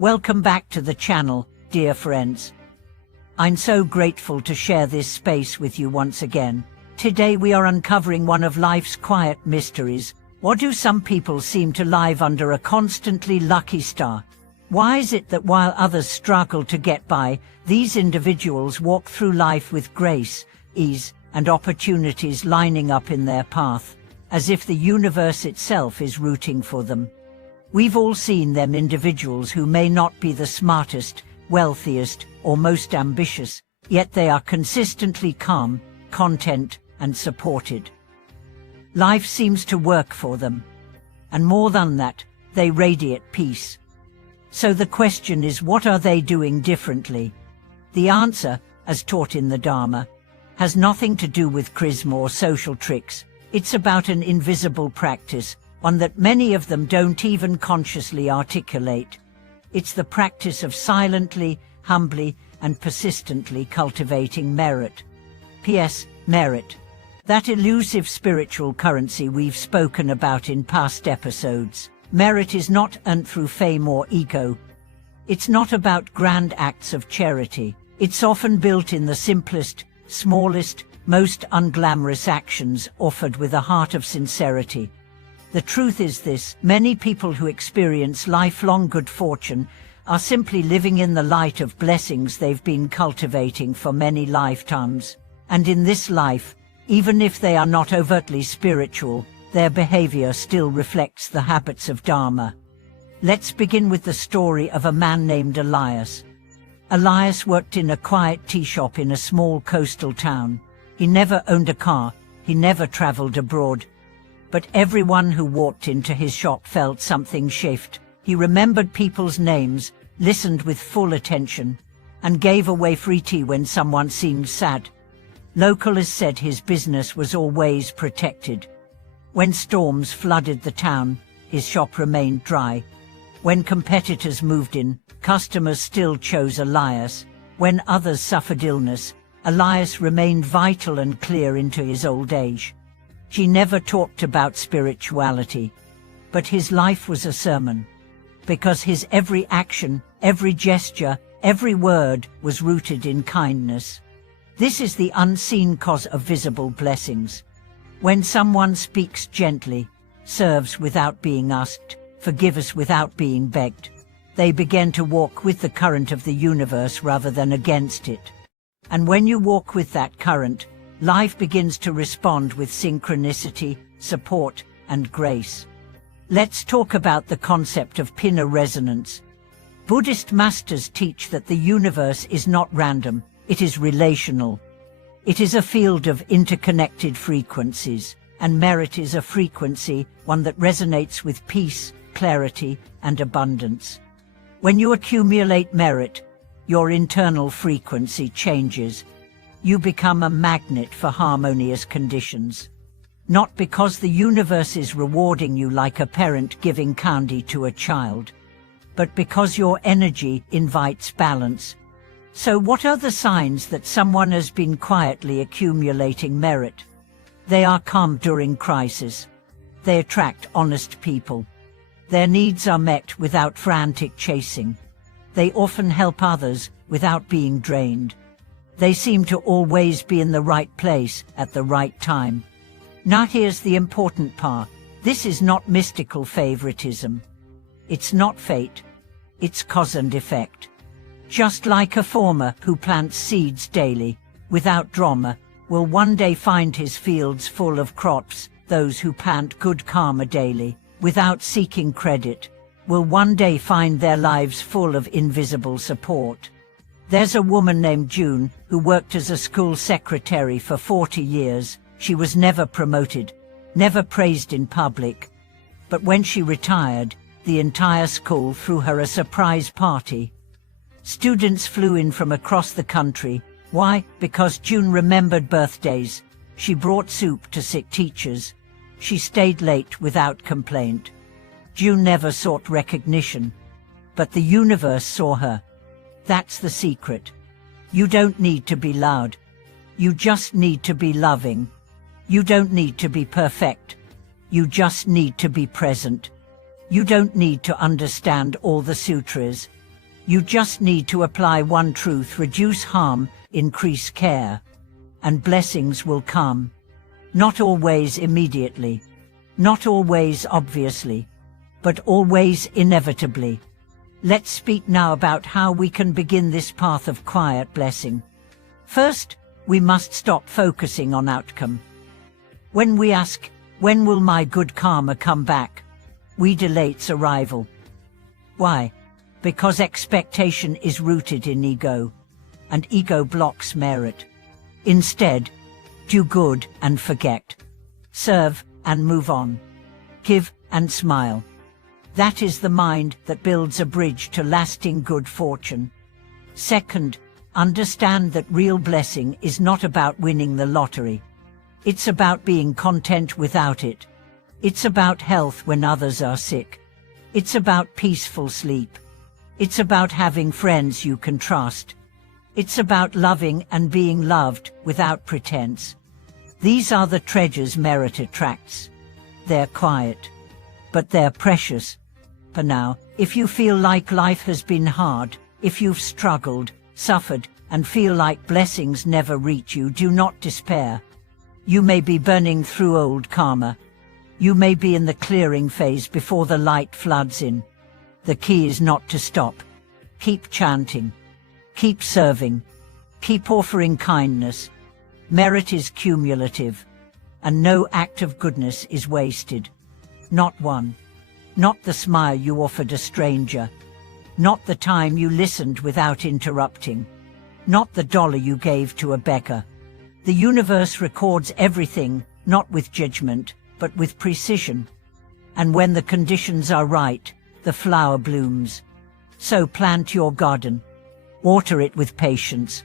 Welcome back to the channel, dear friends. I'm so grateful to share this space with you once again. Today we are uncovering one of life's quiet mysteries. Why do some people seem to live under a constantly lucky star? Why is it that while others struggle to get by, these individuals walk through life with grace, ease, and opportunities lining up in their path, as if the universe itself is rooting for them? We've all seen them individuals who may not be the smartest, wealthiest, or most ambitious, yet they are consistently calm, content, and supported. Life seems to work for them. And more than that, they radiate peace. So the question is, what are they doing differently? The answer, as taught in the Dharma, has nothing to do with charisma or social tricks. It's about an invisible practice, one that many of them don't even consciously articulate. It's the practice of silently, humbly, and persistently cultivating merit. P.S. Merit. That elusive spiritual currency we've spoken about in past episodes. Merit is not earned through fame or ego. It's not about grand acts of charity. It's often built in the simplest, smallest, most unglamorous actions offered with a heart of sincerity. The truth is this: many people who experience lifelong good fortune are simply living in the light of blessings they've been cultivating for many lifetimes. And in this life, even if they are not overtly spiritual, their behavior still reflects the habits of Dharma. Let's begin with the story of a man named Elias. Elias worked in a quiet tea shop in a small coastal town. He never owned a car, he never traveled abroad. But everyone who walked into his shop felt something shift. He remembered people's names, listened with full attention, and gave away free tea when someone seemed sad. Locals said his business was always protected. When storms flooded the town, his shop remained dry. When competitors moved in, customers still chose Elias. When others suffered illness, Elias remained vital and clear into his old age. He never talked about spirituality, but his life was a sermon, because his every action, every gesture, every word was rooted in kindness. This is the unseen cause of visible blessings. When someone speaks gently, serves without being asked, forgives without being begged, they begin to walk with the current of the universe rather than against it. And when you walk with that current, life begins to respond with synchronicity, support, and grace. Let's talk about the concept of pinna resonance. Buddhist masters teach that the universe is not random, it is relational. It is a field of interconnected frequencies, and merit is a frequency, one that resonates with peace, clarity, and abundance. When you accumulate merit, your internal frequency changes. You become a magnet for harmonious conditions. Not because the universe is rewarding you like a parent giving candy to a child, but because your energy invites balance. So what are the signs that someone has been quietly accumulating merit? They are calm during crisis. They attract honest people. Their needs are met without frantic chasing. They often help others without being drained. They seem to always be in the right place at the right time. Now here's the important part. This is not mystical favoritism. It's not fate. It's cause and effect. Just like a farmer who plants seeds daily, without drama, will one day find his fields full of crops, those who plant good karma daily, without seeking credit, will one day find their lives full of invisible support. There's a woman named June who worked as a school secretary for 40 years. She was never promoted, never praised in public. But when she retired, the entire school threw her a surprise party. Students flew in from across the country. Why? Because June remembered birthdays. She brought soup to sick teachers. She stayed late without complaint. June never sought recognition, but the universe saw her. That's the secret. You don't need to be loud. You just need to be loving. You don't need to be perfect. You just need to be present. You don't need to understand all the sutras. You just need to apply one truth: reduce harm, increase care, and blessings will come. Not always immediately, not always obviously, but always inevitably. Let's speak now about how we can begin this path of quiet blessing. First, we must stop focusing on outcome. When we ask, "When will my good karma come back?" we delay its arrival. Why? Because expectation is rooted in ego, and ego blocks merit. Instead, do good and forget. Serve and move on. Give and smile. That is the mind that builds a bridge to lasting good fortune. Second, understand that real blessing is not about winning the lottery. It's about being content without it. It's about health when others are sick. It's about peaceful sleep. It's about having friends you can trust. It's about loving and being loved without pretense. These are the treasures merit attracts. They're quiet, but they're precious. For now, if you feel like life has been hard, if you've struggled, suffered, and feel like blessings never reach you, do not despair. You may be burning through old karma. You may be in the clearing phase before the light floods in. The key is not to stop. Keep chanting. Keep serving. Keep offering kindness. Merit is cumulative, and no act of goodness is wasted. Not one. Not the smile you offered a stranger. Not the time you listened without interrupting. Not the dollar you gave to a beggar. The universe records everything, not with judgment, but with precision. And when the conditions are right, the flower blooms. So plant your garden. Water it with patience.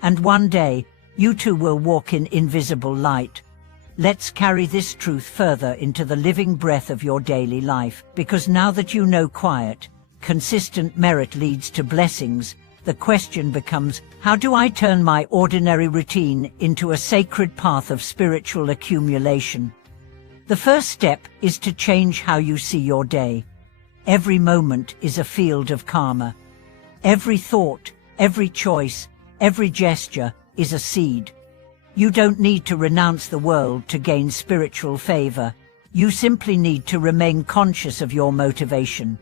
And one day, you too will walk in invisible light. Let's carry this truth further into the living breath of your daily life, because now that you know quiet, consistent merit leads to blessings, the question becomes, how do I turn my ordinary routine into a sacred path of spiritual accumulation? The first step is to change how you see your day. Every moment is a field of karma. Every thought, every choice, every gesture is a seed. You don't need to renounce the world to gain spiritual favor. You simply need to remain conscious of your motivation.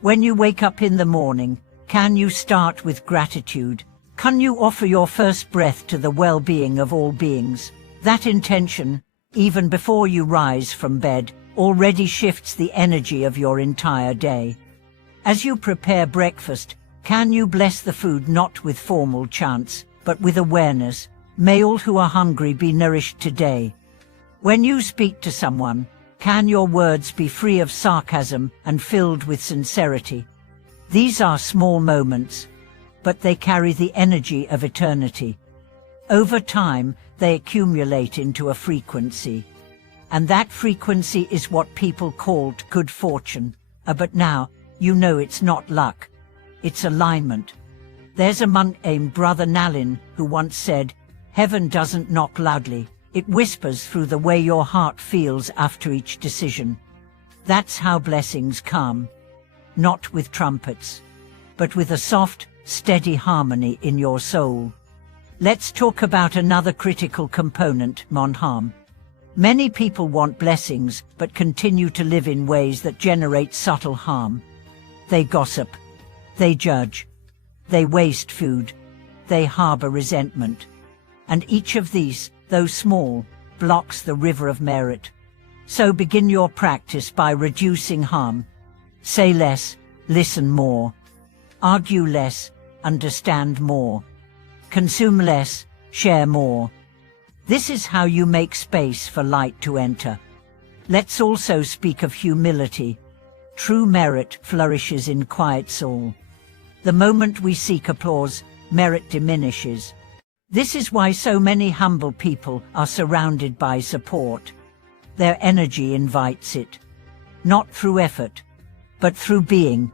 When you wake up in the morning, can you start with gratitude? Can you offer your first breath to the well-being of all beings? That intention, even before you rise from bed, already shifts the energy of your entire day. As you prepare breakfast, can you bless the food not with formal chants, but with awareness? May all who are hungry be nourished today. When you speak to someone, can your words be free of sarcasm and filled with sincerity? These are small moments, but they carry the energy of eternity. Over time, they accumulate into a frequency. And that frequency is what people called good fortune. But now, you know it's not luck. It's alignment. There's a monk named Brother Nalin who once said, "Heaven doesn't knock loudly, it whispers through the way your heart feels after each decision." That's how blessings come. Not with trumpets, but with a soft, steady harmony in your soul. Let's talk about another critical component, non-harm. Many people want blessings, but continue to live in ways that generate subtle harm. They gossip. They judge. They waste food. They harbor resentment. And each of these, though small, blocks the river of merit. So begin your practice by reducing harm. Say less, listen more. Argue less, understand more. Consume less, share more. This is how you make space for light to enter. Let's also speak of humility. True merit flourishes in quiet soul. The moment we seek applause, merit diminishes. This is why so many humble people are surrounded by support. Their energy invites it. Not through effort, but through being.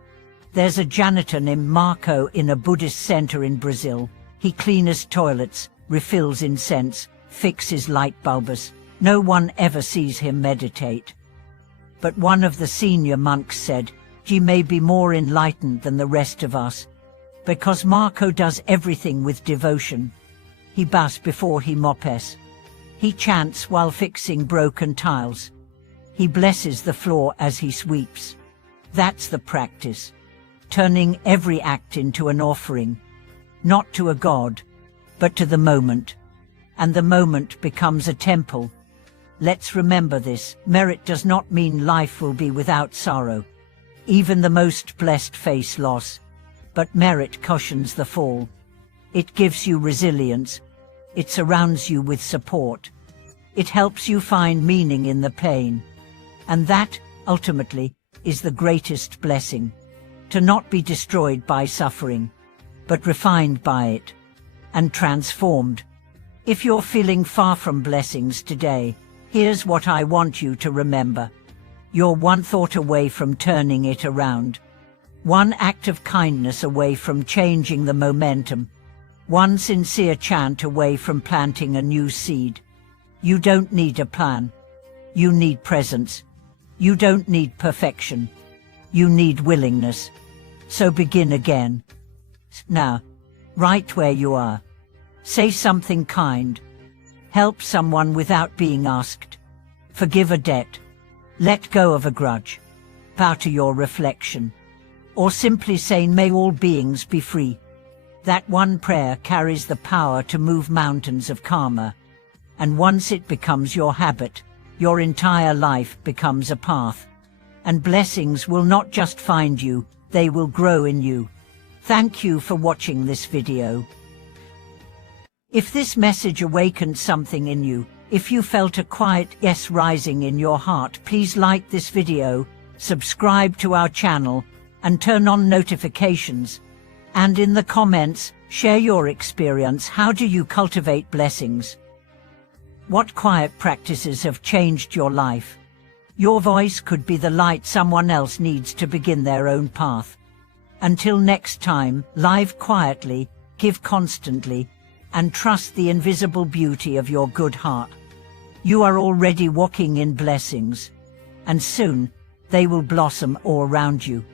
There's a janitor named Marco in a Buddhist center in Brazil. He cleans toilets, refills incense, fixes light bulbs. No one ever sees him meditate. But one of the senior monks said, "He may be more enlightened than the rest of us, Because Marco does everything with devotion. He bows before he moppes. He chants while fixing broken tiles. He blesses the floor as he sweeps. That's the practice. Turning every act into an offering. Not to a god, but to the moment. And the moment becomes a temple. Let's remember this. Merit does not mean life will be without sorrow. Even the most blessed face loss. But merit cushions the fall. It gives you resilience. It surrounds you with support. It helps you find meaning in the pain. And that, ultimately, is the greatest blessing. To not be destroyed by suffering, but refined by it, and transformed. If you're feeling far from blessings today, here's what I want you to remember. You're one thought away from turning it around. One act of kindness away from changing the momentum. One sincere chant away from planting a new seed. You don't need a plan. You need presence. You don't need perfection. You need willingness. So begin again. Now, right where you are. Say something kind. Help someone without being asked. Forgive a debt. Let go of a grudge. Bow to your reflection. Or simply say, may all beings be free. That one prayer carries the power to move mountains of karma. And once it becomes your habit, your entire life becomes a path. And blessings will not just find you, they will grow in you. Thank you for watching this video. If this message awakened something in you, if you felt a quiet yes rising in your heart, please like this video, subscribe to our channel, and turn on notifications. And in the comments, share your experience. How do you cultivate blessings? What quiet practices have changed your life? Your voice could be the light someone else needs to begin their own path. Until next time, live quietly, give constantly, and trust the invisible beauty of your good heart. You are already walking in blessings, and soon they will blossom all around you.